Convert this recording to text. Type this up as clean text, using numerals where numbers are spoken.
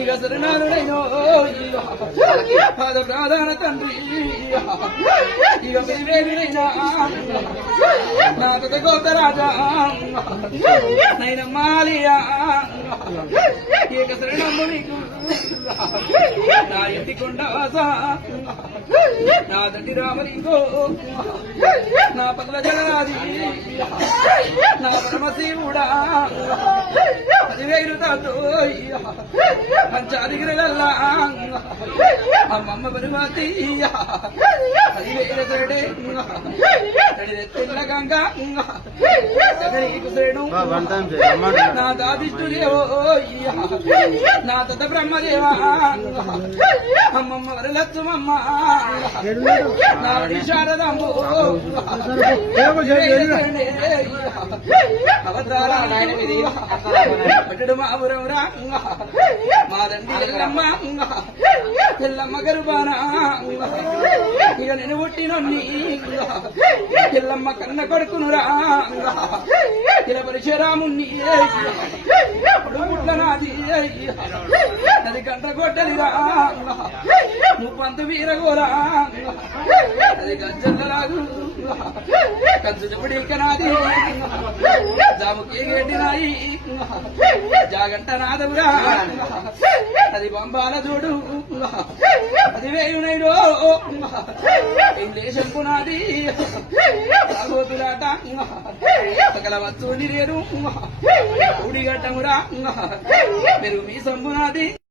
ఇక సరణాలైనో పాద ప్రాధాన తండ్రి ఇక వేరునైనా నా తొద గోతరాజా నైనమ్మాలియా ఇక శరణమ్మ నీకు నా ఇంటి కొండాసా నా తండ్రి రామలింగో నా పగల జగరాది నా పరమశివుడా 10,000 తాతో పంచాదిగిరగల్లా అమ్మమ్మ పరమాతి 10,000 తడే తెల్ల గంగ నా దాదిష్టుదేవో నా తత బ్రహ్మదేవా అమ్మమ్మ వరలత్వమ్మ నా శారదాంబో అవతారా పట్టడు మాపురం రా మా దండి ఎల్లమ్మ గరుబానా ఇక నేను పుట్టినొన్ని ఎల్లమ్మ కన్న కొడుకునురా ఇలా పరశురాముణ్ణి పుట్ల నాది అది గంట కొట్టలిరా నువ్వు పంత వీరగోరా అది గజ్జల్లలాగు కజ్జుడి నాది జాముకి గేటినాయి జాగంట నాదవురా అది బంబాల చూడు అది వేయునైరో ఇంగ్లీష్ పునాది గోతులాట సకల వస్తువుని రేరు ఊడిగట్టమురా మీరు మీ సంబునాది